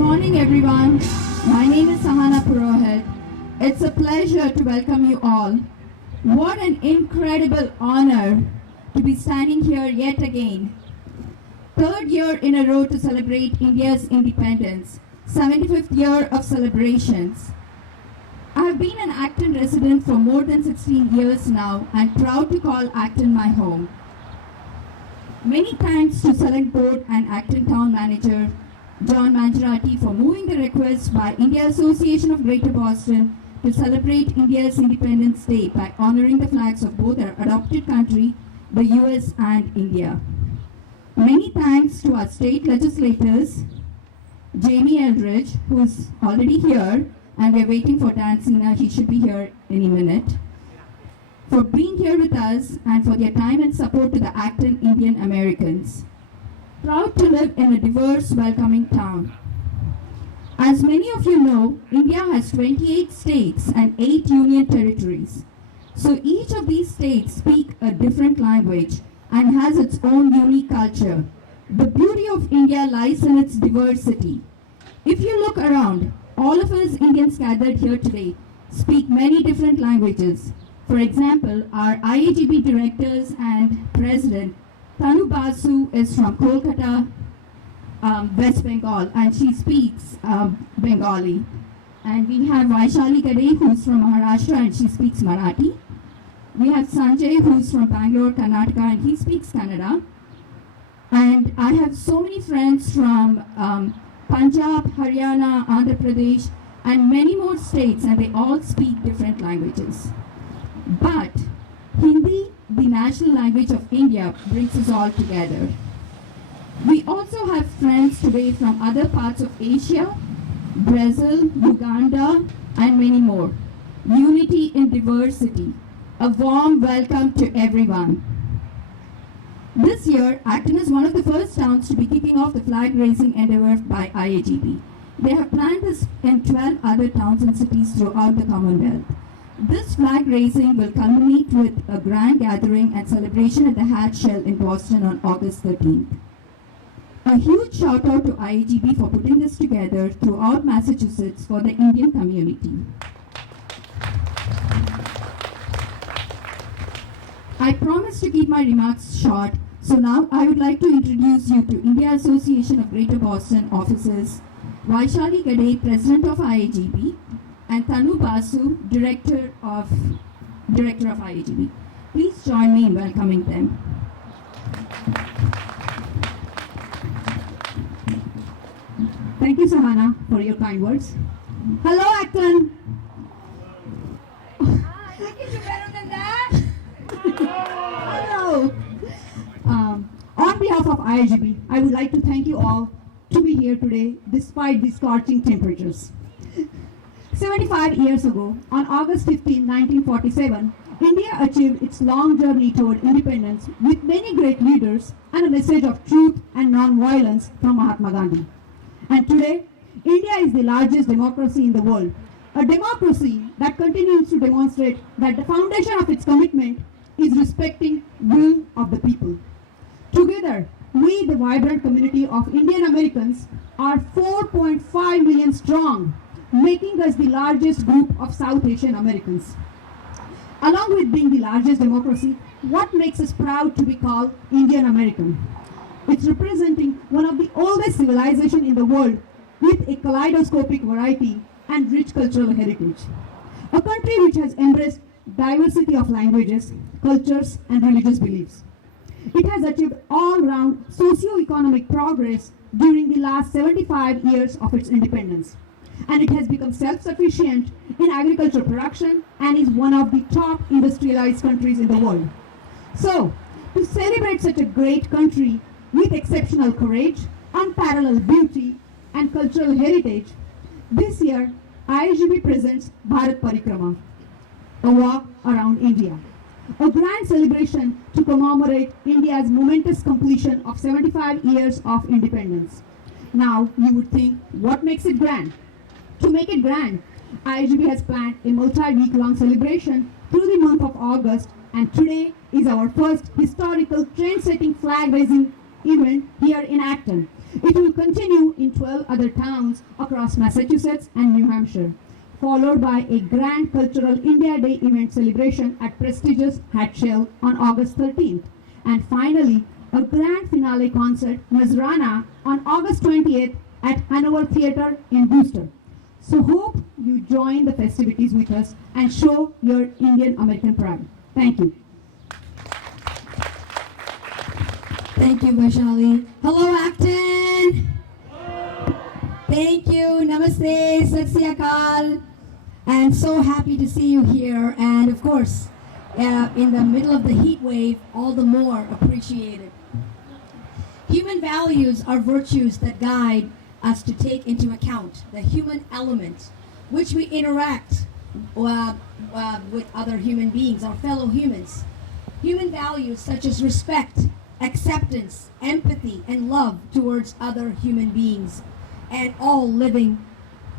morning, everyone. My name is Sahana Purohit. It's a pleasure to welcome you all. What an incredible honor to be standing here yet again. Third year in a row to celebrate India's independence, 75th year of celebrations. I have been an Acton resident for more than 16 years now and proud to call Acton my home. Many thanks to Select Board and Acton Town Manager John Mangiarati for moving the request by India Association of Greater Boston to celebrate India's Independence Day by honoring the flags of both our adopted country, the US and India. Many thanks to our state legislators, Jamie Eldridge, who is already here, and we're waiting for Dan Sina, he should be here any minute, for being here with us and for their time and support to the Acton Indian Americans. Proud to live in a diverse, welcoming town. As many of you know, India has 28 states and 8 union territories. So each of these states speak a different language and has its own unique culture. The beauty of India lies in its diversity. If you look around, all of us Indians gathered here today speak many different languages. For example, our IAGB directors and president, Tanu Basu, is from Kolkata, West Bengal, and she speaks Bengali. And we have Vaishali Gade, who's from Maharashtra, and she speaks Marathi. We have Sanjay, who's from Bangalore, Karnataka, and he speaks Kannada. And I have so many friends from Punjab, Haryana, Andhra Pradesh, and many more states, and they all speak different languages. But Hindi, the national language of India, brings us all together. We also have friends today from other parts of Asia, Brazil, Uganda, and many more. Unity in diversity. A warm welcome to everyone. This year, Acton is one of the first towns to be kicking off the flag-raising endeavor by IAGB. They have planned this in 12 other towns and cities throughout the Commonwealth. This flag raising will culminate with a grand gathering and celebration at the Hat Shell in Boston on August 13th. A huge shout out to IAGB for putting this together throughout Massachusetts for the Indian community. I promised to keep my remarks short, so now I would like to introduce you to India Association of Greater Boston officers, Vaishali Gade, President of IAGB, and Tanu Basu, Director of IAGB. Please join me in welcoming them. Thank you, Sahana, for your kind words. Hello, Acton. I can do better than that. Hello. On behalf of IAGB, I would like to thank you all to be here today despite the scorching temperatures. 75 years ago, on August 15, 1947, India achieved its long journey toward independence with many great leaders and a message of truth and non-violence from Mahatma Gandhi. And today, India is the largest democracy in the world, a democracy that continues to demonstrate that the foundation of its commitment is respecting will of the people. Together, we, the vibrant community of Indian Americans, are 4.5 million strong, making us the largest group of South Asian Americans. Along with being the largest democracy, what makes us proud to be called Indian American? It's representing one of the oldest civilizations in the world with a kaleidoscopic variety and rich cultural heritage. A country which has embraced diversity of languages, cultures, and religious beliefs. It has achieved all-round socio-economic progress during the last 75 years of its independence. And it has become self-sufficient in agricultural production and is one of the top industrialized countries in the world. So, to celebrate such a great country with exceptional courage, unparalleled beauty, and cultural heritage, this year IAGB presents Bharat Parikrama, a walk around India, a grand celebration to commemorate India's momentous completion of 75 years of independence. Now, you would think, what makes it grand? To make it grand, IAGB has planned a multi-week-long celebration through the month of August, and today is our first historical trend-setting flag-raising event here in Acton. It will continue in 12 other towns across Massachusetts and New Hampshire, followed by a grand cultural India Day event celebration at prestigious Hatshell on August 13th. And finally, a grand finale concert, Nazrana, on August 20th at Hanover Theatre in Worcester. So hope you join the festivities with us and show your Indian American pride. Thank you. Thank you, Vaishali. Hello, Acton. Thank you. Namaste. Sat Sri Akal. And so happy to see you here. And of course, in the middle of the heat wave, all the more appreciated. Human values are virtues that guide us to take into account the human element, which we interact with other human beings, our fellow humans. Human values such as respect, acceptance, empathy, and love towards other human beings and all living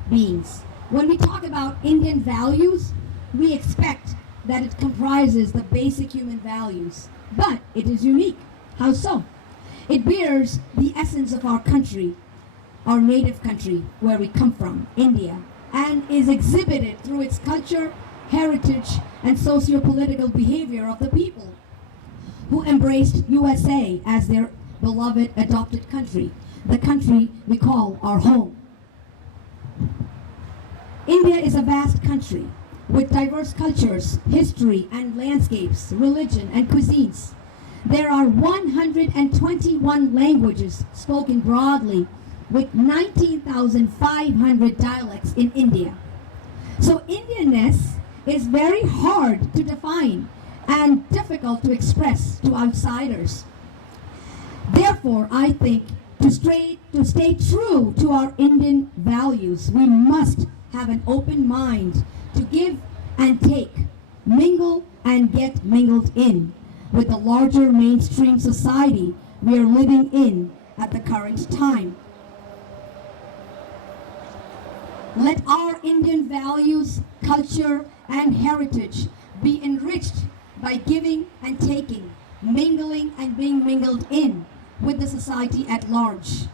beings. When we talk about Indian values, we expect that it comprises the basic human values, but it is unique. How so? It bears the essence of our country, our native country, where we come from, India, and is exhibited through its culture, heritage, and socio-political behavior of the people who embraced USA as their beloved adopted country, the country we call our home. India is a vast country with diverse cultures, history, and landscapes, religion, and cuisines. There are 121 languages spoken broadly, with 19,500 dialects in India. So Indianness is very hard to define and difficult to express to outsiders. Therefore, I think to stay true to our Indian values, we must have an open mind to give and take, mingle and get mingled in with the larger mainstream society we are living in at the current time. Let our Indian values, culture, and heritage be enriched by giving and taking, mingling and being mingled in with the society at large.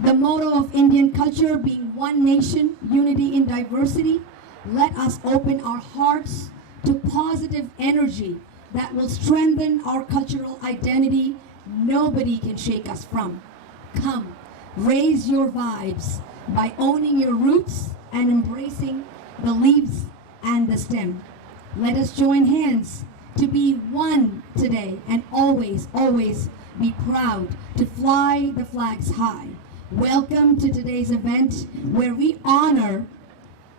The motto of Indian culture being one nation, unity in diversity, let us open our hearts to positive energy that will strengthen our cultural identity nobody can shake us from. Come, raise your vibes by owning your roots and embracing the leaves and the stem. Let us join hands to be one today and always, always be proud to fly the flags high. Welcome to today's event where we honor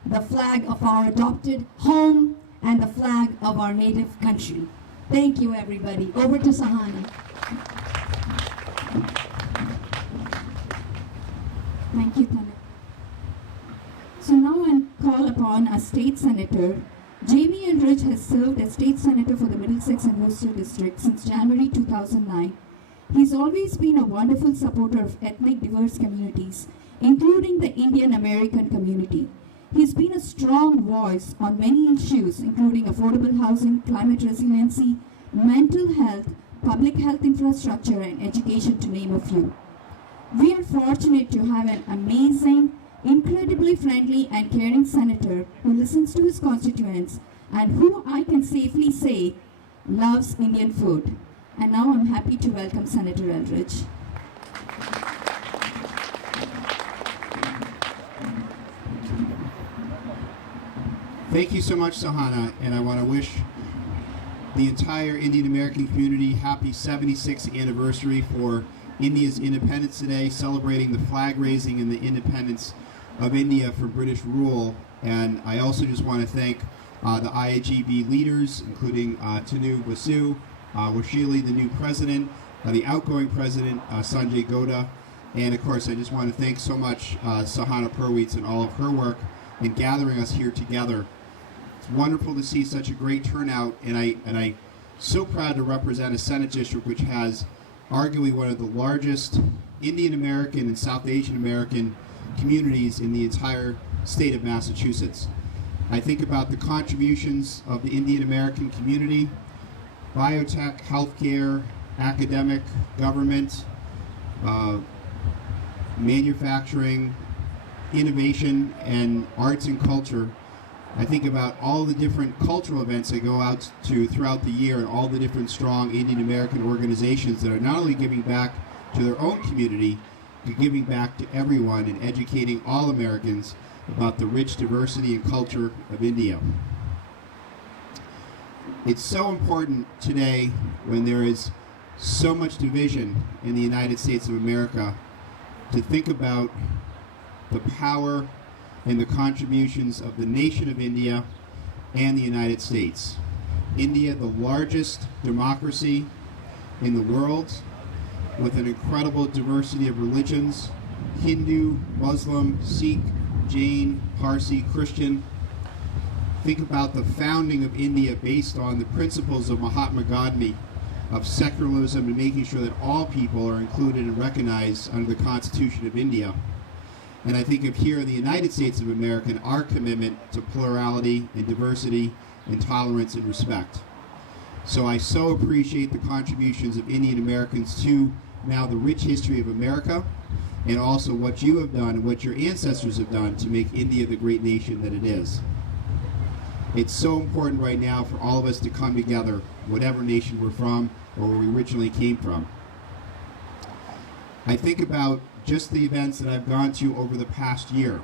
the flag of our adopted home and the flag of our native country. Thank you, everybody. Over to Sahana. Thank you, Tana. So now I call upon our state senator. Jamie Eldridge has served as state senator for the Middlesex and Worcester district since January 2009. He's always been a wonderful supporter of ethnic diverse communities, including the Indian American community. He's been a strong voice on many issues, including affordable housing, climate resiliency, mental health, public health infrastructure, and education, to name a few. We are fortunate to have an amazing, incredibly friendly and caring senator who listens to his constituents and who I can safely say loves Indian food. And now I'm happy to welcome Senator Eldridge. Thank you so much, Sahana, and I want to wish the entire Indian American community happy 76th anniversary for India's independence today, celebrating the flag raising and the independence of India from British rule. And I also just want to thank the IAGB leaders, including Tanu Basu, Washili, the new president, the outgoing president, Sanjay Gowda, and of course I just want to thank so much Sahana Purwitz and all of her work in gathering us here together. It's wonderful to see such a great turnout, and I'm so proud to represent a Senate district which has arguably one of the largest Indian American and South Asian American communities in the entire state of Massachusetts. I think about the contributions of the Indian American community, biotech, healthcare, academic, government, manufacturing, innovation, and arts and culture, I think about all the different cultural events that go out to throughout the year and all the different strong Indian American organizations that are not only giving back to their own community, but giving back to everyone and educating all Americans about the rich diversity and culture of India. It's so important today when there is so much division in the United States of America to think about the power and the contributions of the nation of India and the United States. India, the largest democracy in the world, with an incredible diversity of religions: Hindu, Muslim, Sikh, Jain, Parsi, Christian. Think about the founding of India based on the principles of Mahatma Gandhi, of secularism and making sure that all people are included and recognized under the Constitution of India. And I think of here in the United States of America and our commitment to plurality and diversity and tolerance and respect. So I so appreciate the contributions of Indian Americans to now the rich history of America, and also what you have done and what your ancestors have done to make India the great nation that it is. It's so important right now for all of us to come together, whatever nation we're from or where we originally came from. I think about just the events that I've gone to over the past year.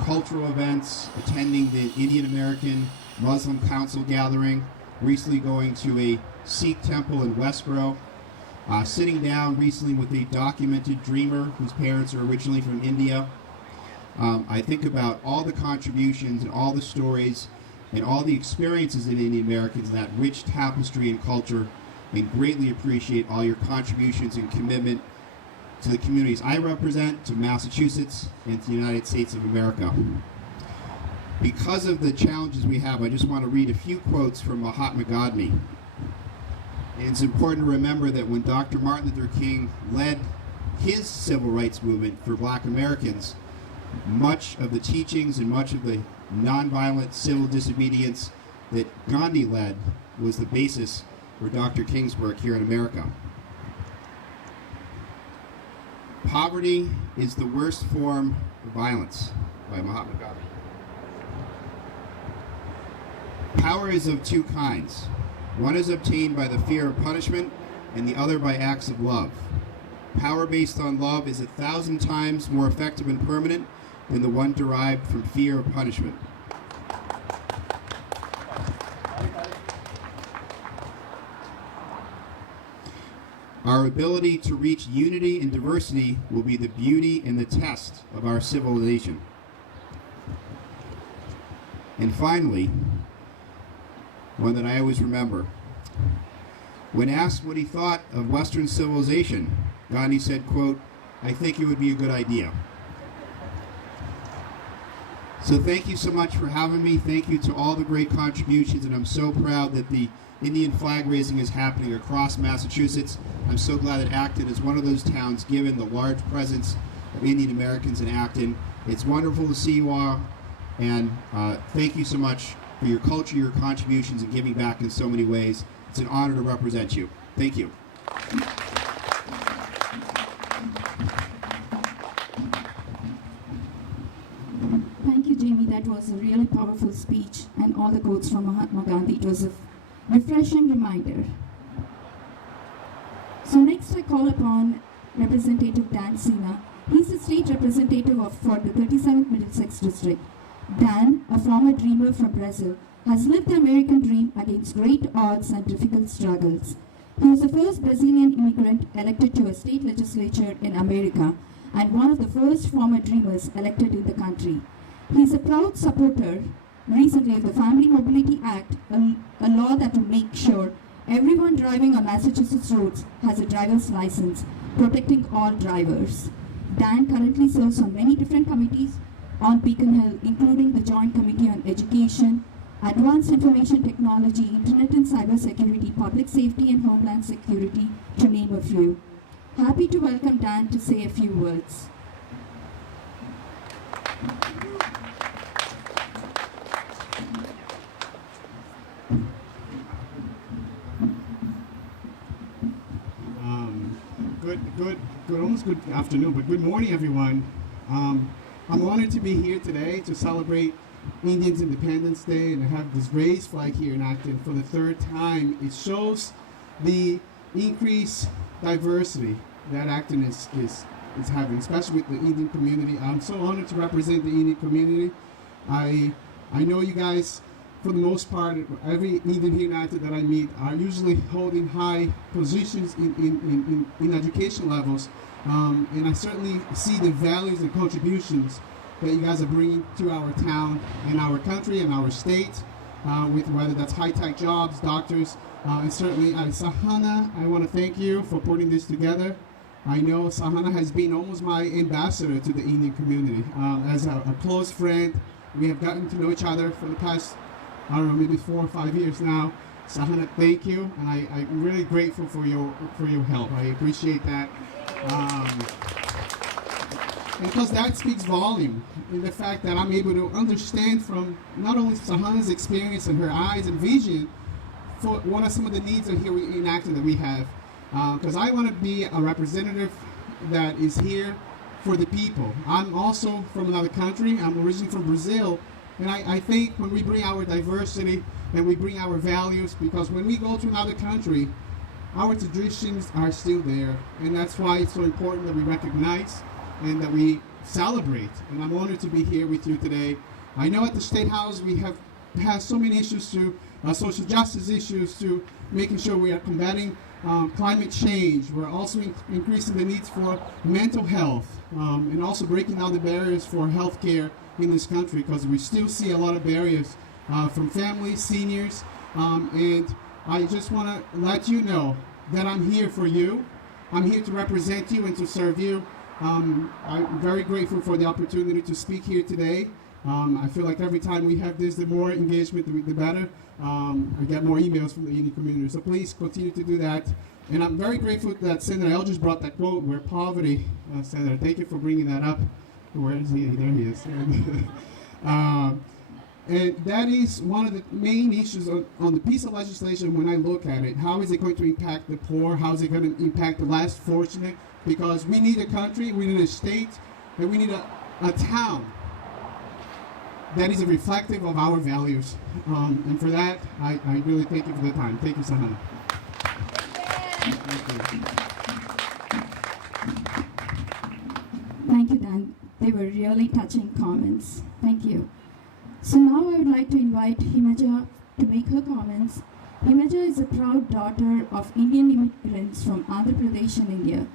Cultural events, attending the Indian American Muslim Council gathering, recently going to a Sikh temple in Westboro, sitting down recently with a documented dreamer whose parents are originally from India. I think about all the contributions and all the stories and all the experiences of Indian Americans, that rich tapestry and culture, and greatly appreciate all your contributions and commitment to the communities I represent, to Massachusetts, and to the United States of America. Because of the challenges we have, I just want to read a few quotes from Mahatma Gandhi. And it's important to remember that when Dr. Martin Luther King led his civil rights movement for Black Americans, much of the teachings and much of the nonviolent civil disobedience that Gandhi led was the basis for Dr. King's work here in America. Poverty is the worst form of violence, by Mahatma Gandhi. Power is of two kinds. One is obtained by the fear of punishment, and the other by acts of love. Power based on love is 1,000 times more effective and permanent than the one derived from fear of punishment. Our ability to reach unity and diversity will be the beauty and the test of our civilization. And finally, one that I always remember. When asked what he thought of Western civilization, Gandhi said, quote, "I think it would be a good idea." So thank you so much for having me. Thank you to all the great contributions, and I'm so proud that the Indian flag raising is happening across Massachusetts. I'm so glad that Acton is one of those towns, given the large presence of Indian Americans in Acton. It's wonderful to see you all, and thank you so much for your culture, your contributions, and giving back in so many ways. It's an honor to represent you. Thank you. Thank you, Jamie. That was a really powerful speech, and all the quotes from Mahatma Gandhi. It was a refreshing reminder. So next I call upon Representative Dan Sina. He's the state representative for the 37th Middlesex District. Dan, a former dreamer from Brazil, has lived the American dream against great odds and difficult struggles. He was the first Brazilian immigrant elected to a state legislature in America, and one of the first former dreamers elected in the country. He is a proud supporter recently of the Family Mobility Act, a law that will make sure everyone driving on Massachusetts roads has a driver's license, protecting all drivers. Dan currently serves on many different committees on Beacon Hill, including the Joint Committee on Education, Advanced Information Technology, Internet and Cyber Security, Public Safety and Homeland Security, to name a few. Happy to welcome Dan to say a few words. almost good afternoon, but good morning, everyone. I'm honored to be here today to celebrate Indians Independence Day and have this raised flag here in Acton for the third time. It shows the increased diversity that Acton is having, especially with the Indian community. I'm so honored to represent the Indian community. I know you guys, for the most part, every Indian here in Acton that I meet are usually holding high positions in education levels. And I certainly see the values and contributions that you guys are bringing to our town and our country and our state, with whether that's high-tech jobs, doctors, and certainly Sahana, I want to thank you for putting this together. I know Sahana has been almost my ambassador to the Indian community. As a close friend, we have gotten to know each other for the past, I don't know, maybe 4 or 5 years now. Sahana, thank you, and I'm really grateful for your help. I appreciate that. Because that speaks volume in the fact that I'm able to understand from not only Sahana's experience and her eyes and vision for what are some of the needs here in Acton that we have. Because I want to be a representative that is here for the people. I'm also from another country. I'm originally from Brazil. And I think when we bring our diversity and we bring our values, because when we go to another country, our traditions are still there. And that's why it's so important that we recognize and that we celebrate. And I'm honored to be here with you today. I know at the State House we have had so many issues to social justice issues, to making sure we are combating climate change. We're also increasing the needs for mental health, and also breaking down the barriers for healthcare in this country, because we still see a lot of barriers from families, seniors, and I just want to let you know that I'm here for you. I'm here to represent you and to serve you. I'm very grateful for the opportunity to speak here today. I feel like every time we have this, the more engagement, the better. I get more emails from the Indian community. So please continue to do that. And I'm very grateful that Senator Eldridge brought that quote, where poverty, Senator, thank you for bringing that up. Where is he? There he is. And that is one of the main issues on the piece of legislation when I look at it. How is it going to impact the poor? How is it going to impact the less fortunate? Because we need a country, we need a state, and we need a town that is reflective of our values. And for that, I really thank you for the time. Thank you, Sahana. Thank you, Dan. They were really touching comments. Thank you. So now I would like to invite Himaja to make her comments. Himaja is a proud daughter of Indian immigrants from Andhra Pradesh in India.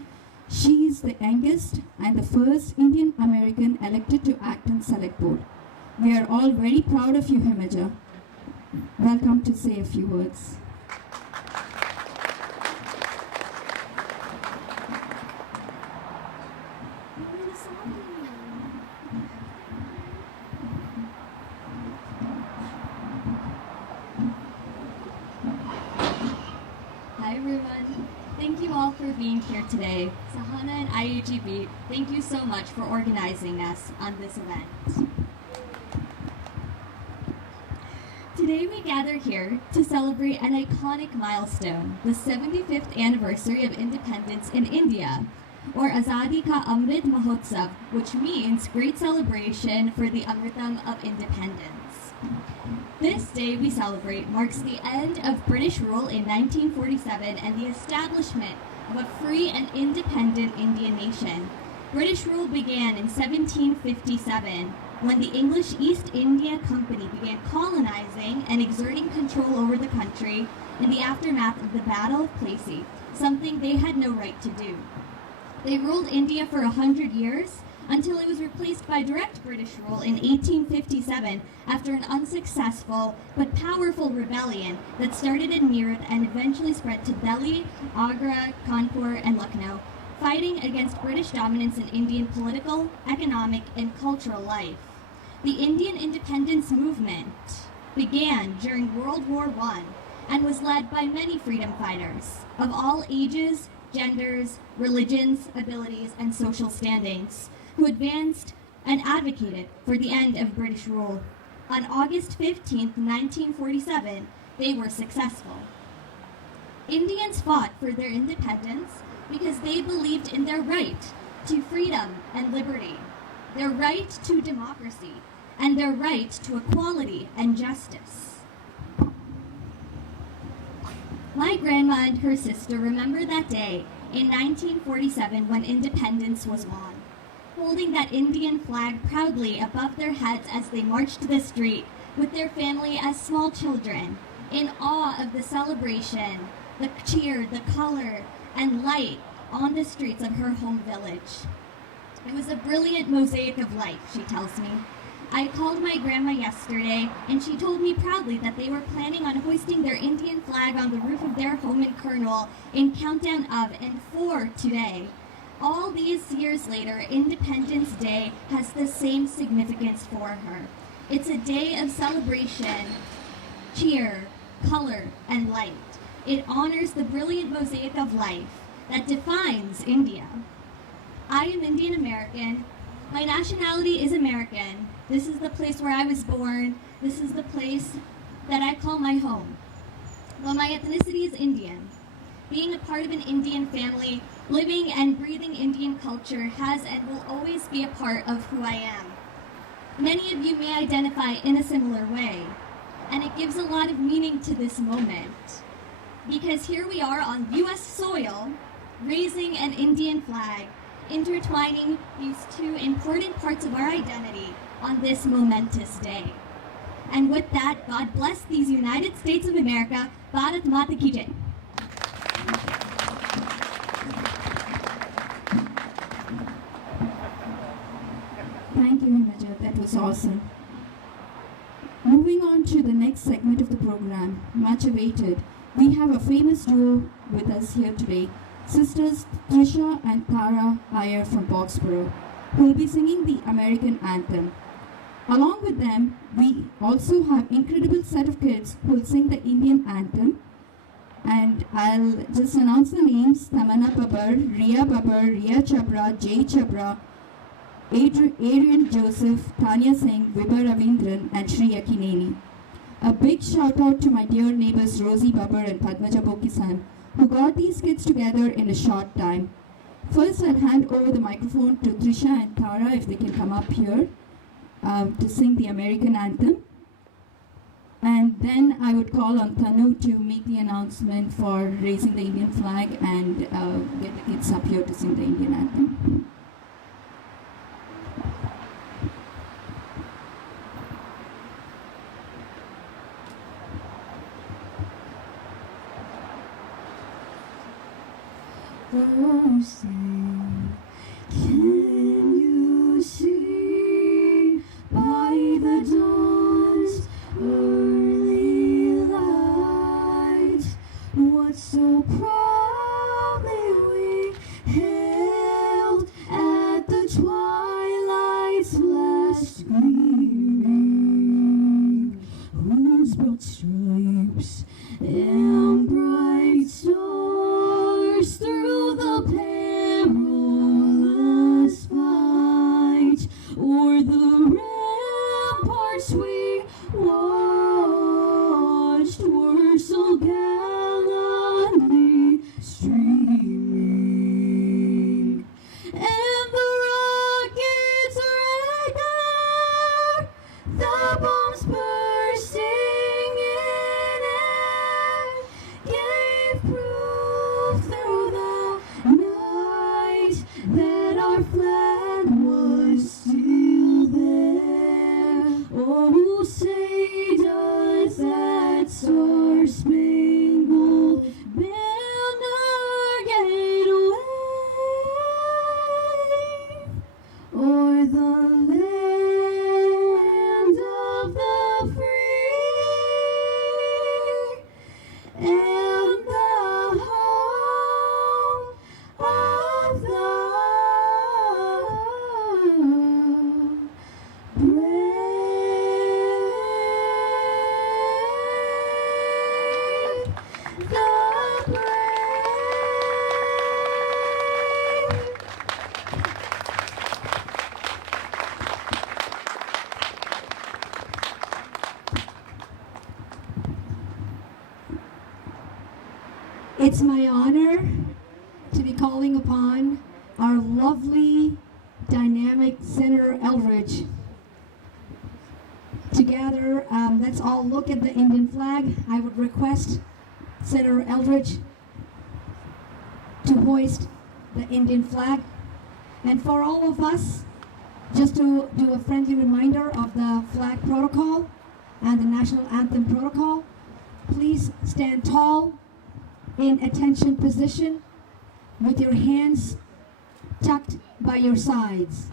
She is the youngest and the first Indian American elected to Acton Select Board. We are all very proud of you, Himaja. Welcome to say a few words. Hi everyone. Thank you all for being here today. Sahana and IUGB, thank you so much for organizing us on this event. Today we gather here to celebrate an iconic milestone, the 75th anniversary of independence in India, or Azadi Ka Amrit Mahotsav, which means great celebration for the Amritam of independence. This day we celebrate marks the end of British rule in 1947 and the establishment of a free and independent Indian nation. British rule began in 1757 when the English East India Company began colonizing and exerting control over the country in the aftermath of the Battle of Plassey, something they had no right to do. They ruled India for 100 years until it was replaced by direct British rule in 1857 after an unsuccessful but powerful rebellion that started in Meerut and eventually spread to Delhi, Agra, Kanpur, and Lucknow, fighting against British dominance in Indian political, economic, and cultural life. The Indian independence movement began during World War I and was led by many freedom fighters of all ages, genders, religions, abilities, and social standings, who advanced and advocated for the end of British rule. On August 15, 1947, they were successful. Indians fought for their independence because they believed in their right to freedom and liberty, their right to democracy, and their right to equality and justice. My grandma and her sister remember that day in 1947 when independence was won, holding that Indian flag proudly above their heads as they marched the street with their family as small children, in awe of the celebration, the cheer, the color, and light on the streets of her home village. It was a brilliant mosaic of life, she tells me. I called my grandma yesterday, and she told me proudly that they were planning on hoisting their Indian flag on the roof of their home in Kurnool in countdown of and for today. All these years later, Independence Day has the same significance for her. It's a day of celebration, cheer, color, and light. It honors the brilliant mosaic of life that defines India. I am Indian American. My nationality is American. This is the place where I was born. This is the place that I call my home. But my ethnicity is Indian. Being a part of an Indian family, living and breathing Indian culture has and will always be a part of who I am. Many of you may identify in a similar way, and it gives a lot of meaning to this moment. Because here we are on US soil, raising an Indian flag, intertwining these two important parts of our identity on this momentous day. And with that, God bless these United States of America. Bharat Mata Ki Jai. Thank you, Himaja. That was awesome. Moving on to the next segment of the program, much awaited, we have a famous duo with us here today, sisters Trisha and Tara Iyer from Boxborough, who will be singing the American Anthem. Along with them, we also have incredible set of kids who will sing the Indian Anthem. And I'll just announce the names: Tamana Babar, Ria Babar, Ria Chabra, Jay Chabra, Adrian Joseph, Tanya Singh, Vibha Ravindran, and Shri Akineni. A big shout out to my dear neighbors Rosie Babar and Padmaja Bokisan, who got these kids together in a short time. First, I'll hand over the microphone to Trisha and Tara if they can come up here to sing the American Anthem. And then I would call on Tanu to make the announcement for raising the Indian flag and get the kids up here to sing the Indian Anthem. Oh, say, can you see by the dawn's early light what so proudly we hailed at the twilight's last gleaming, whose broad stripes and bright stars through the perilous fight o'er the ramparts we watched were so gallantly streaming, and the rockets right there, the bombs bursting in air, gave proof through the night that our flag was still there. Oh, say does that star-spangled banner yet wave o'er the land of the free and the home of the brave, the brave. It's my honor to be calling upon our lovely, dynamic Senator Eldridge to gather. Let's all look at the Indian flag. I would request Senator Eldridge to hoist the Indian flag. And for all of us, just to do a friendly reminder of the flag protocol and the national anthem protocol, please stand tall in attention position with your hands tucked by your sides.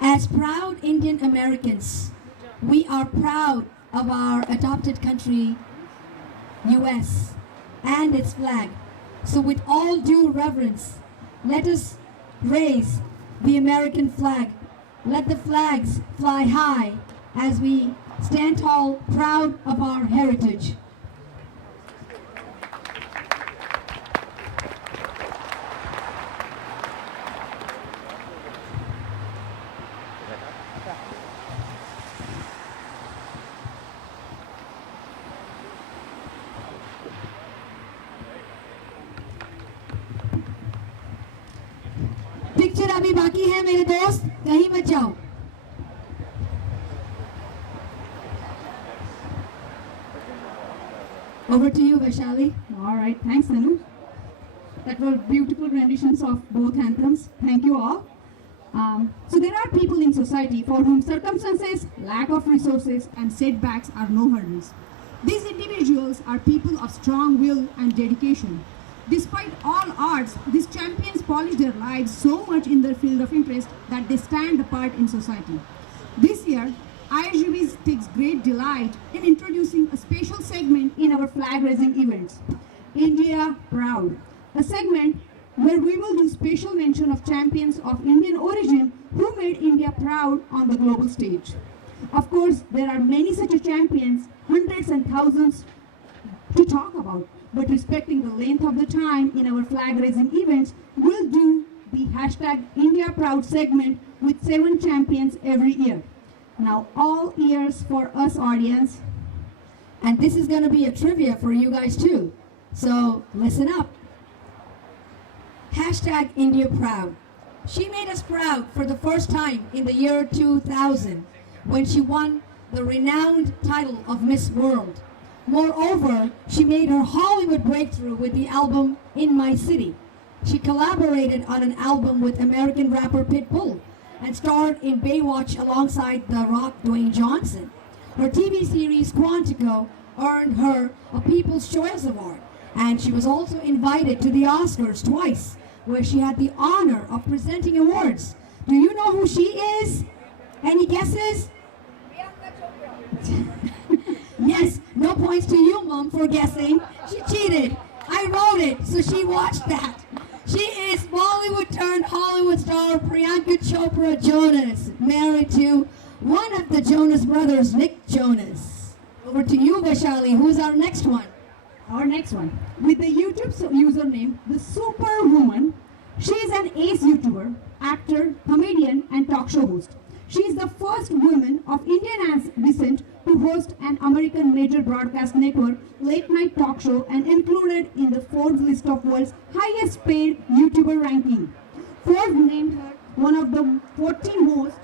As proud Indian Americans, we are proud of our adopted country, US, and its flag. So with all due reverence, let us raise the American flag. Let the flags fly high as we stand tall, proud of our heritage. Picture अभी बाकी है मेरे दोस्त, कहीं मत जाओ. Over to you, Vaishali. All right, thanks, Anu. That were beautiful renditions of both anthems. Thank you all. So there are people in society for whom circumstances, lack of resources, and setbacks are no hurdles. These individuals are people of strong will and dedication. Despite all odds, these champions polish their lives so much in their field of interest that they stand apart in society. This year, ISGB takes great delight in introducing a special segment in our flag-raising events, India Proud, a segment where we will do special mention of champions of Indian origin who made India proud on the global stage. Of course, there are many such champions, hundreds and thousands to talk about, but respecting the length of the time in our flag-raising events, we'll do the hashtag India Proud segment with 7 champions every year. Now, all ears for us, audience. And this is going to be a trivia for you guys too. So listen up. Hashtag India Proud. She made us proud for the first time in the year 2000 when she won the renowned title of Miss World. Moreover, she made her Hollywood breakthrough with the album In My City. She collaborated on an album with American rapper Pitbull and starred in Baywatch alongside The Rock Dwayne Johnson. Her TV series Quantico earned her a People's Choice Award, And she was also invited to the Oscars twice, where she had the honor of presenting awards. Do you know who she is? Any guesses? Yes, no points to you, Mom, for guessing. She cheated. I wrote it, so she watched that. She is Bollywood turned Hollywood star Priyanka Chopra Jonas, married to one of the Jonas brothers, Nick Jonas. Over to you, Vaishali. Who's our next one? Our next one, with the YouTube username The Superwoman, she is an ace YouTuber, actor, comedian, and talk show host. She is the first woman of Indian descent to host an American major broadcast network late-night talk show and included in the Forbes list of world's highest paid YouTuber ranking. Forbes named her one of the 40 most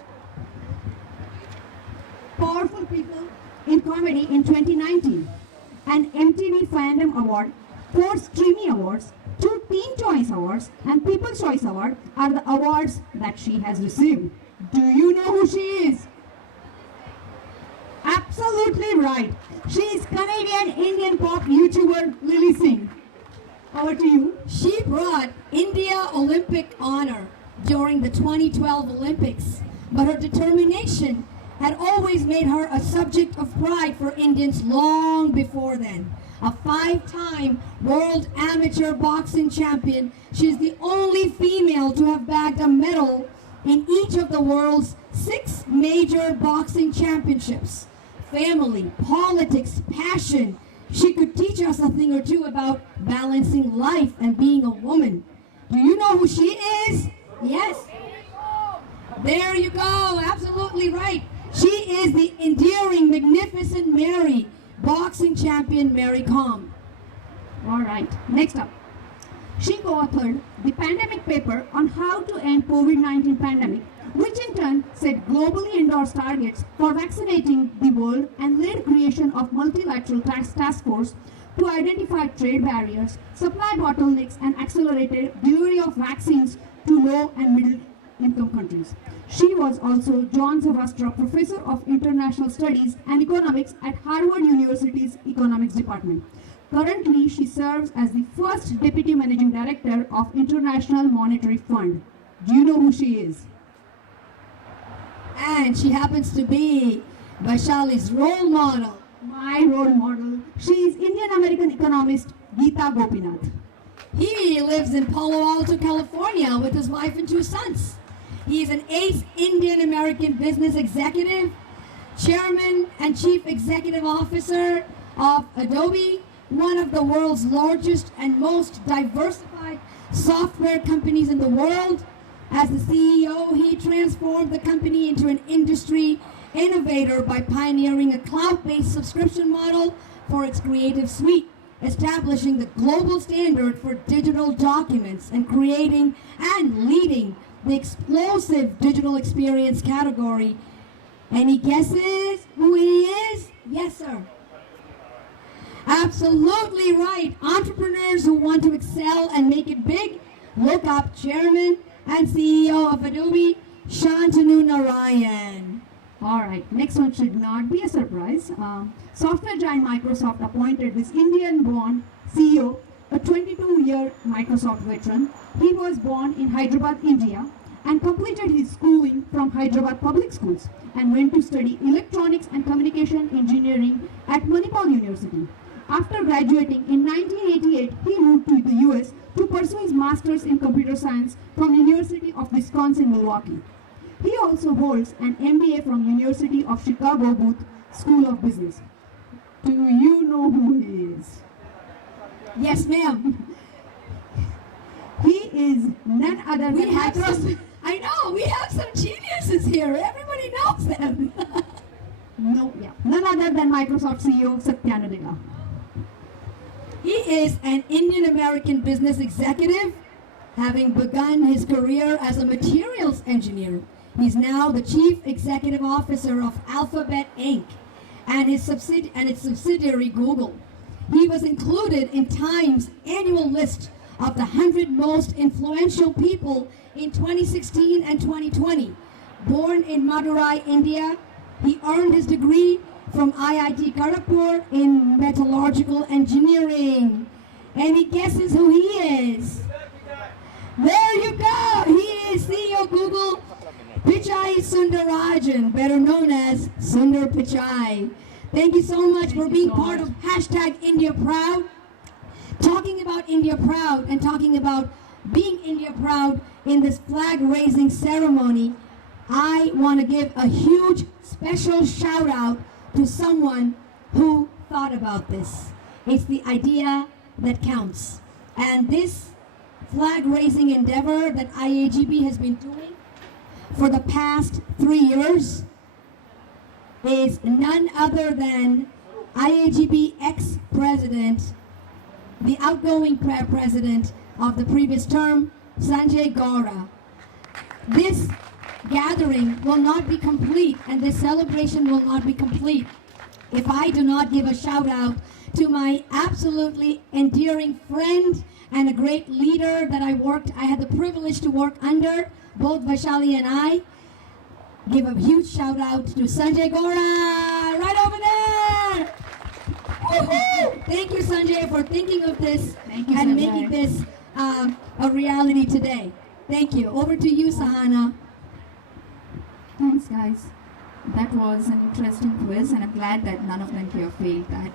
powerful people in comedy in 2019. An MTV Fandom Award, 4 Streamy Awards, 2 Teen Choice Awards, and People's Choice Award are the awards that she has received. Do you know who she is? Absolutely right. She is Canadian Indian pop YouTuber Lily Singh. Over to you. She brought India Olympic honor during the 2012 Olympics, but her determination had always made her a subject of pride for Indians long before then. A 5-time world amateur boxing champion, she is the only female to have bagged a medal in each of the world's 6 major boxing championships. Family, politics, passion. She could teach us a thing or two about balancing life and being a woman. Do you know who she is? Yes. There you go, absolutely right. She is the endearing, magnificent Mary, boxing champion Mary Kom. All right, next up. She co-authored the pandemic paper on how to end COVID-19 pandemic, which in turn set globally endorsed targets for vaccinating the world and led creation of multilateral task force to identify trade barriers, supply bottlenecks, and accelerated delivery of vaccines to low and middle income countries. She was also John Zavastra Professor of International Studies and Economics at Harvard University's Economics Department. Currently, she serves as the first Deputy Managing Director of International Monetary Fund. Do you know who she is? And she happens to be Vaishali's role model. My role model. She is Indian-American economist Geeta Gopinath. He lives in Palo Alto, California with his wife and 2 sons. He is an ace Indian-American business executive, chairman and chief executive officer of Adobe, one of the world's largest and most diversified software companies in the world. As the CEO, he transformed the company into an industry innovator by pioneering a cloud-based subscription model for its creative suite, establishing the global standard for digital documents and creating and leading the explosive digital experience category. Any guesses who he is? Yes, sir. Absolutely right. Entrepreneurs who want to excel and make it big, look up Chairman and CEO of Adobe, Shantanu Narayan. All right, next one should not be a surprise. Software giant Microsoft appointed this Indian-born CEO, a 22-year Microsoft veteran. He was born in Hyderabad, India, and completed his schooling from Hyderabad Public Schools and went to study electronics and communication engineering at Manipal University. After graduating in 1988, he moved to the US to pursue his master's in computer science from University of Wisconsin-Milwaukee. He also holds an MBA from University of Chicago Booth School of Business. Do you know who he is? Yes, ma'am. He is none other than I know, we have some geniuses here. Everybody knows them. None other than Microsoft CEO Satya Nadella. He is an Indian-American business executive, having begun his career as a materials engineer. He's now the Chief Executive Officer of Alphabet Inc. and its subsidiary Google. He was included in Time's annual list of the 100 most influential people in 2016 and 2020. Born in Madurai, India, he earned his degree from IIT Kharagpur in metallurgical engineering. Any guesses who he is? There you go! He is CEO Google Pichai Sundarajan, better known as Sundar Pichai. Thank you so much for being part of hashtag India Proud. Talking about India Proud and talking about being India Proud in this flag raising ceremony, I want to give a huge special shout out to someone who thought about this. It's the idea that counts. And this flag raising endeavor that IAGB has been doing for the past 3 years is none other than IAGB ex-president, the outgoing president of the previous term, Sanjay Gaura. This gathering will not be complete and this celebration will not be complete if I do not give a shout out to my absolutely endearing friend and a great leader that I had the privilege to work under, both Vaishali and I. Give a huge shout out to Sanjay Gaura, right over there. Woohoo! Thank you, Sanjay, for thinking of this and making this a reality today. Thank you. Over to you, Sahana. Thanks, guys. That was an interesting quiz, and I'm glad that none of them here failed that.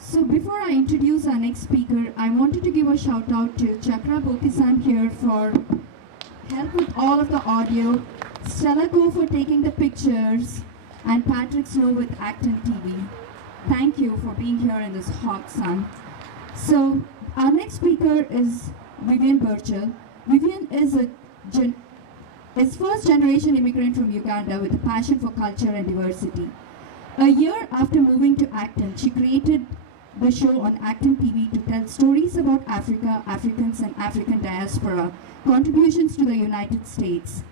So before I introduce our next speaker, I wanted to give a shout out to Chakra Botisan here for help with all of the audio, Stella Go for taking the pictures, and Patrick Snow with ActonTV. Thank you for being here in this hot sun. So our next speaker is Vivian Virtual. Vivian is first generation immigrant from Uganda with a passion for culture and diversity. A year after moving to Acton, she created the show on ActonTV to tell stories about Africa, Africans, and African diaspora, contributions to the United States.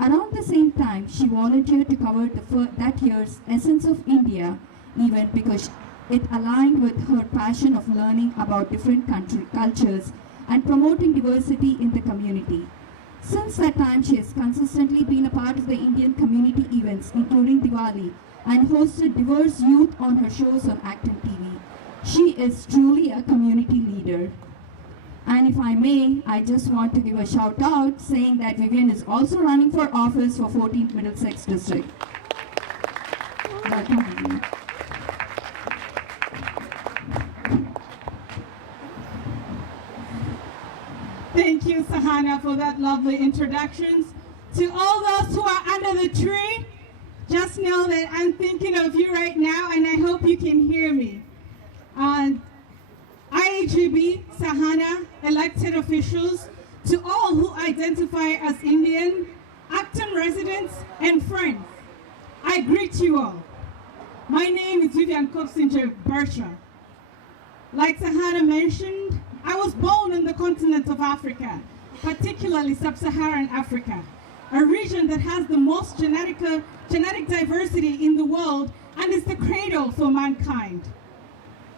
Around the same time, she volunteered to cover that year's Essence of India event because it aligned with her passion of learning about different cultures and promoting diversity in the community. Since that time, she has consistently been a part of the Indian community events, including Diwali, and hosted diverse youth on her shows on ActonTV. She is truly a community leader. And if I may, I just want to give a shout out saying that Vivian is also running for office for 14th Middlesex District. Welcome, Vivian. Thank you, Sahana, for that lovely introductions. To all those who are under the tree, just know that I'm thinking of you right now, and I hope you can hear me. IAGB, Sahana, elected officials, to all who identify as Indian, Acton residents, and friends, I greet you all. My name is Vivian Virtual. Like Sahana mentioned, I was born on the continent of Africa, particularly sub-Saharan Africa, a region that has the most genetic diversity in the world and is the cradle for mankind.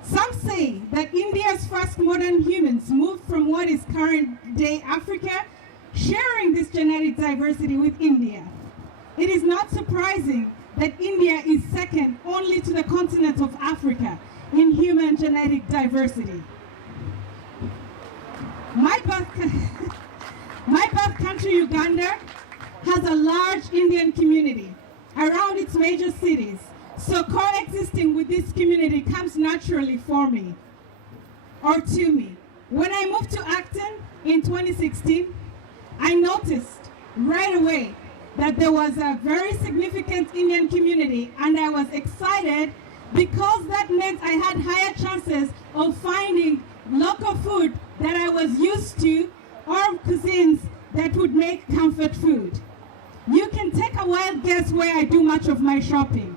Some say that India's first modern humans moved from what is current-day Africa, sharing this genetic diversity with India. It is not surprising that India is second only to the continent of Africa in human genetic diversity. My birth country, Uganda, has a large Indian community around its major cities, so coexisting with this community comes naturally for me, or to me. When I moved to Acton in 2016, I noticed right away that there was a very significant Indian community, and I was excited because that meant I had higher chances of finding local food that I was used to or cuisines that would make comfort food. You can take a wild guess where I do much of my shopping.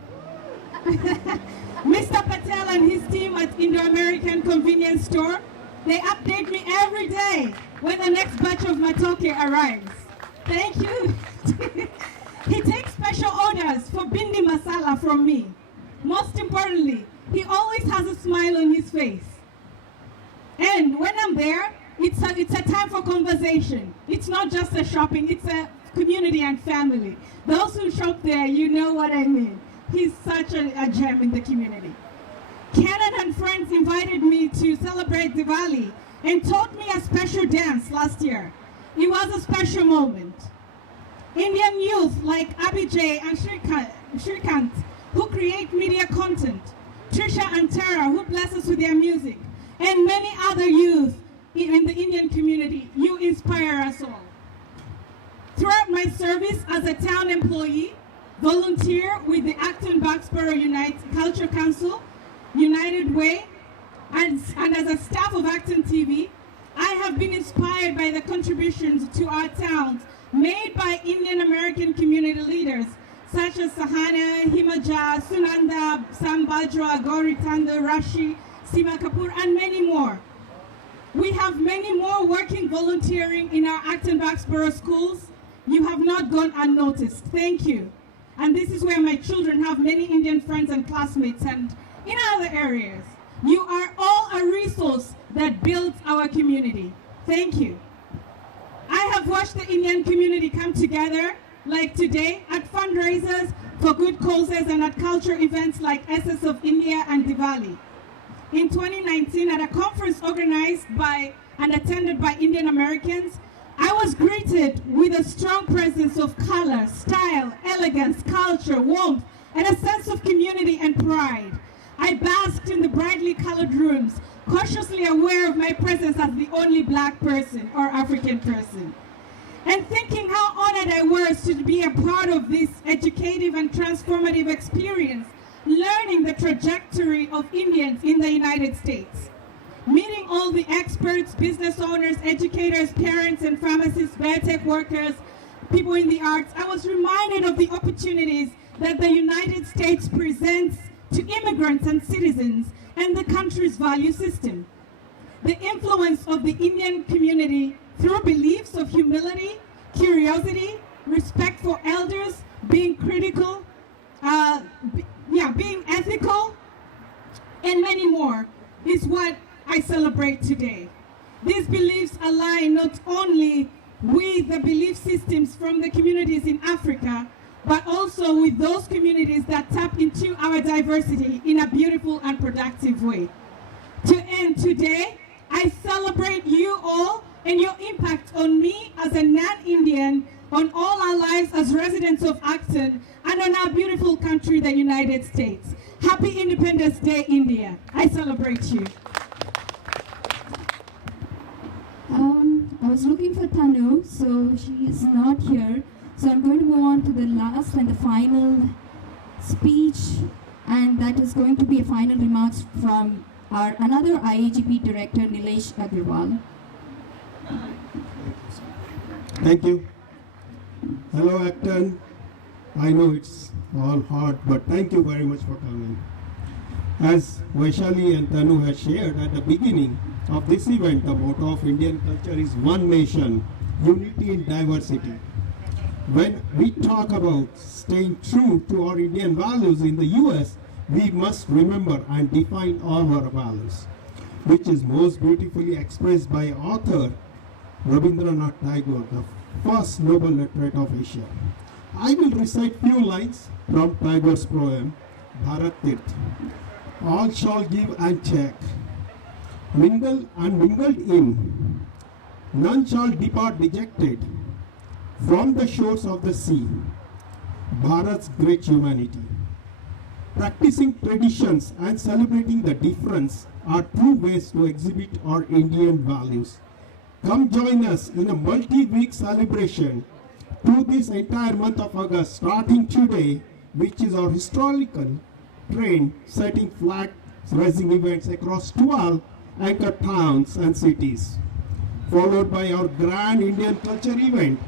Mr. Patel and his team at Indo-American convenience store, they update me every day when the next batch of matoke arrives. Thank you. He takes special orders for bindi masala from me. Most importantly, he always has a smile on his face. And when I'm there, it's a time for conversation. It's not just a shopping, it's a community and family. Those who shop there, you know what I mean. He's such a gem in the community. Canon and friends invited me to celebrate Diwali and taught me a special dance last year. It was a special moment. Indian youth like Abhijay and Shrikant, who create media content, Trisha and Tara, who bless us with their music, and many other youth in the Indian community, you inspire us all. Throughout my service as a town employee, volunteer with the Acton Boxborough Culture Council, United Way, and as a staff of ActonTV, I have been inspired by the contributions to our towns made by Indian American community leaders such as Sahana, Himaja, Sunanda, Sam Bajwa, Gauri Tanda, Rashi, Sima Kapoor, and many more. We have many more working volunteering in our Acton Boxborough schools. You have not gone unnoticed. Thank you. And this is where my children have many Indian friends and classmates and in other areas. You are all a resource that builds our community. Thank you. I have watched the Indian community come together like today at fundraisers for good causes and at culture events like SS of India and Diwali. In 2019, at a conference organized by and attended by Indian Americans, I was greeted with a strong presence of color, style, elegance, culture, warmth, and a sense of community and pride. I basked in the brightly colored rooms, cautiously aware of my presence as the only black person or African person, and thinking how honored I was to be a part of this educative and transformative experience, learning the trajectory of Indians in the United States. Meeting all the experts, business owners, educators, parents, and pharmacists, biotech workers, people in the arts, I was reminded of the opportunities that the United States presents to immigrants and citizens and the country's value system. The influence of the Indian community through beliefs of humility, curiosity, respect for elders, being critical, being ethical, and many more is what I celebrate today. These beliefs align not only with the belief systems from the communities in Africa, but also with those communities that tap into our diversity in a beautiful and productive way. To end today, I celebrate you all and your impact on me as a non-Indian, on all our lives as residents of Acton, and on our beautiful country, the United States. Happy Independence Day, India. I celebrate you. I was looking for Tanu, so she is not here. So I'm going to move on to the last and the final speech, and that is going to be a final remarks from our another IAGP director, Nilesh Agrawal. Thank you. Hello, Acton. I know it's all hard, but thank you very much for coming. As Vaishali and Tanu had shared at the beginning of this event, the motto of Indian culture is one nation, unity in diversity. When we talk about staying true to our Indian values in the US, we must remember and define all our values, which is most beautifully expressed by author Rabindranath Tagore, the first Nobel laureate of Asia. I will recite few lines from Tagore's poem, Bharat Tirth. All shall give and check, mingle and mingled in, none shall depart dejected from the shores of the sea, Bharat's great humanity. Practicing traditions and celebrating the difference are two ways to exhibit our Indian values. Come join us in a multi-week celebration to this entire month of August, starting today, which is our historical trend setting flag raising events across 12 anchor towns and cities, followed by our grand Indian culture event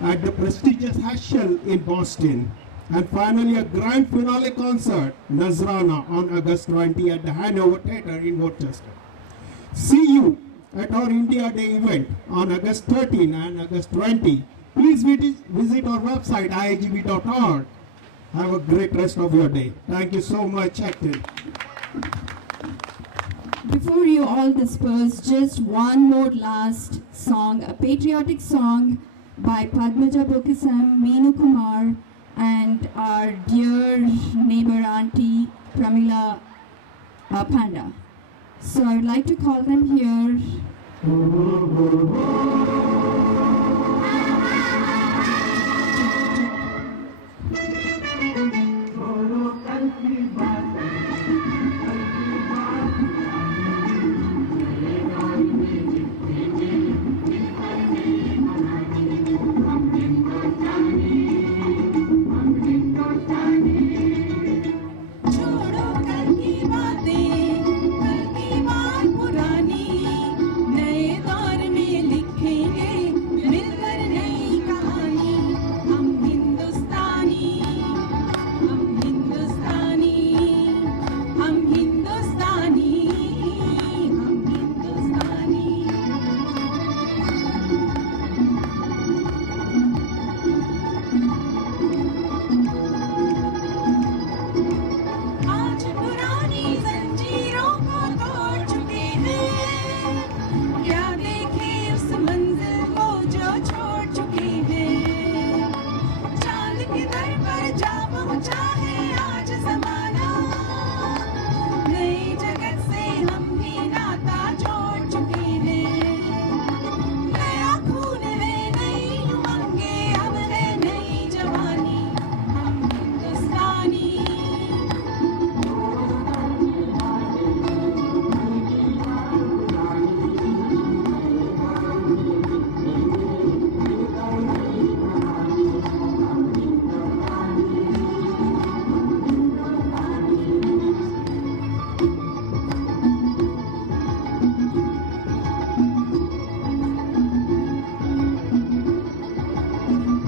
at the prestigious Heschel in Boston, and finally a grand finale concert, Nazrana, on August 20 at the Hanover Theatre in Worcester. See you at our India Day event on August 13 and August 20. Please visit our website, iagb.org. Have a great rest of your day. Thank you so much, Acton. Before you all disperse, just one more last song, a patriotic song by Padmaja Bokisam, Meenu Kumar, and our dear neighbor auntie Pramila panda. So I would like to call them here. छोड़ो कल की बातें, कल की बात पुरानी, नए दौर में लिखेंगे मिलकर नई कहानी। हम हिंदुस्तानी, हम हिंदुस्तानी, हम हिंदुस्तानी, हम हिंदुस्तानी। आज पुरानी जंजीरों को तोड़ चुके हैं, क्या देखे उस मंजिल को जो छोड़ चुके हैं। चांद के दर पर जा पहुंचा है आज जमाना, नए जगत से हम भी नाता जोड़ चुके हैं। नया खून है, नई उमंगें, अब है नई जवानी। हम हिंदुस्तानी,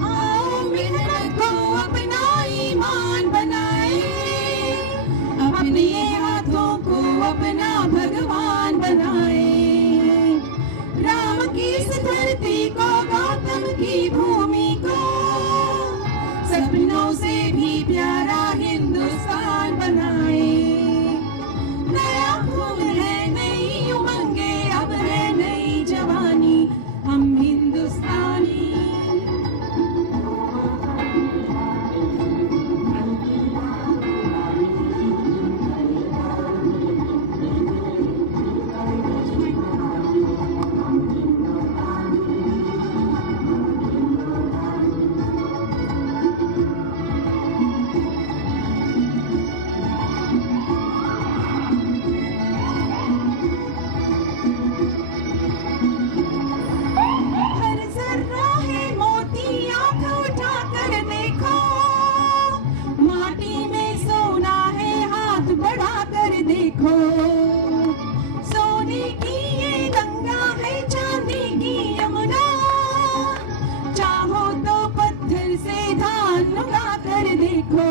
आओ मेहनत को अपना ईमान बनाए, अपने हाथों को अपना भगवान बनाए। राम की इस धरती को, गौतम की भूमि को, सपनों से भी प्यारा हिंदुस्तान बनाए। नया खून है, नई उमंगें, अब है नई जवानी। हम हिंदुस्तानी, हर जर्रा है मोती, आँख उठा कर देखो, माटी में सोना है, हाथ बढ़ा कर देखो। सोने की ये गंगा है, चांदी की यमुना, चाहो तो पत्थर से धान उगा कर देखो।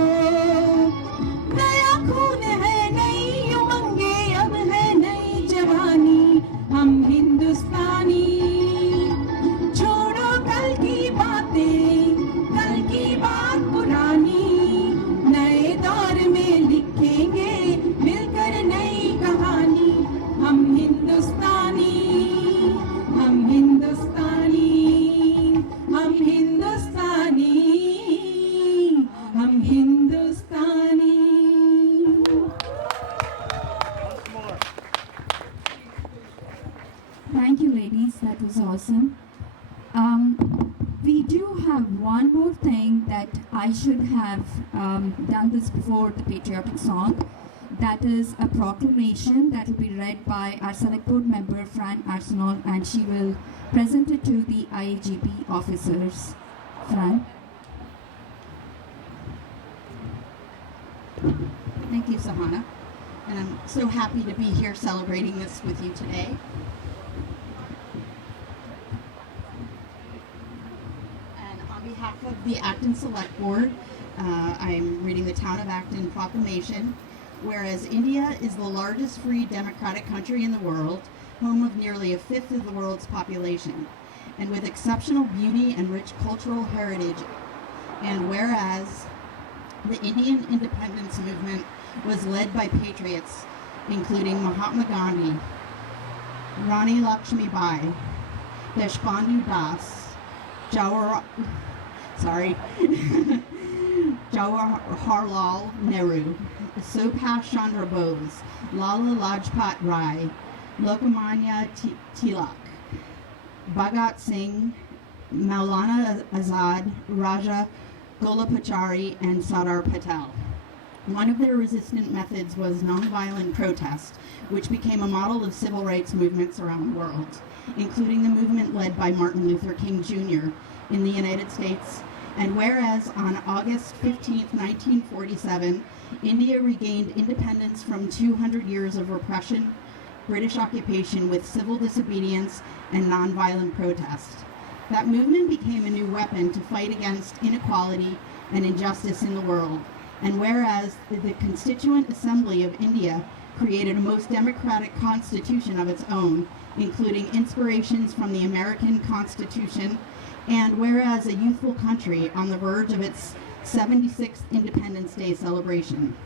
नया खून है, नई उमंगें, अब है नई जवानी। हम हिंदुस्तानी, छोड़ो कल की बातें, कल की बात पुरानी, नए दौर में लिखेंगे मिलकर नई कहानी। हम हिंदुस्तानी, हम हिंदुस्तानी, हम हिंदुस्तानी, हम हिंदुस्तानी। Thank you, ladies. That was awesome. We do have one more thing that I should have done this before the patriotic song. That is a proclamation that will be read by our Select Board member, Fran Arsenal, and she will present it to the IAGP officers. Fran. Thank you, Sahana. And I'm so happy to be here celebrating this with you today. And on behalf of the Acton Select Board, I'm reading the Town of Acton Proclamation. Whereas India is the largest free democratic country in the world, home of nearly a fifth of the world's population, and with exceptional beauty and rich cultural heritage. And whereas the Indian independence movement was led by patriots, including Mahatma Gandhi, Rani Lakshmi Bai, Deshpandu Das, Jawaharlal Nehru, Subhash Chandra Bose, Lala Lajpat Rai, Lokmanya Tilak, Bhagat Singh, Maulana Azad, Raja Golapachari, and Sardar Patel. One of their resistant methods was nonviolent protest, which became a model of civil rights movements around the world, including the movement led by Martin Luther King Jr. in the United States. And whereas on August 15, 1947, India regained independence from 200 years of repression, British occupation with civil disobedience and nonviolent protest. That movement became a new weapon to fight against inequality and injustice in the world. And whereas the Constituent Assembly of India created a most democratic constitution of its own, including inspirations from the American Constitution, and whereas a youthful country on the verge of its 76th Independence Day celebration.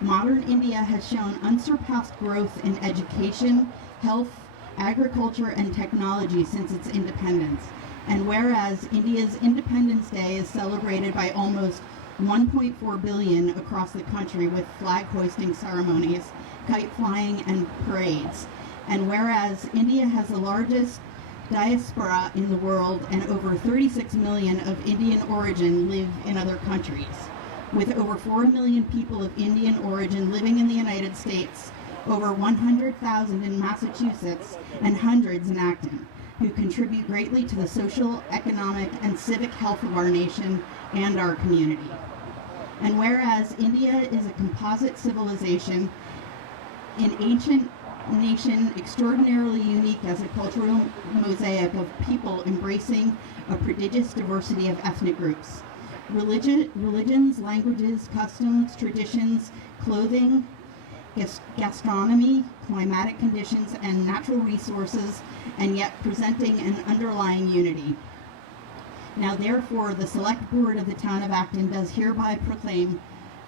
Modern India has shown unsurpassed growth in education, health, agriculture, and technology since its independence. And whereas India's Independence Day is celebrated by almost 1.4 billion across the country with flag hoisting ceremonies, kite flying, and parades. And whereas India has the largest diaspora in the world and over 36 million of Indian origin live in other countries, with over 4 million people of Indian origin living in the United States, over 100,000 in Massachusetts, and hundreds in Acton, who contribute greatly to the social, economic, and civic health of our nation and our community. And whereas India is a composite civilization, an ancient nation extraordinarily unique as a cultural mosaic of people embracing a prodigious diversity of ethnic groups. Religions, languages, customs, traditions, clothing, gastronomy, climatic conditions, and natural resources, and yet presenting an underlying unity. Now therefore, the Select Board of the Town of Acton does hereby proclaim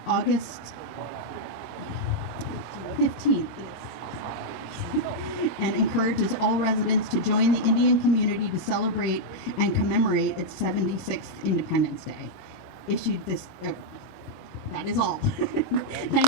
August 15th and encourages all residents to join the Indian community to celebrate and commemorate its 76th Independence Day. Issued this, that is all. Thank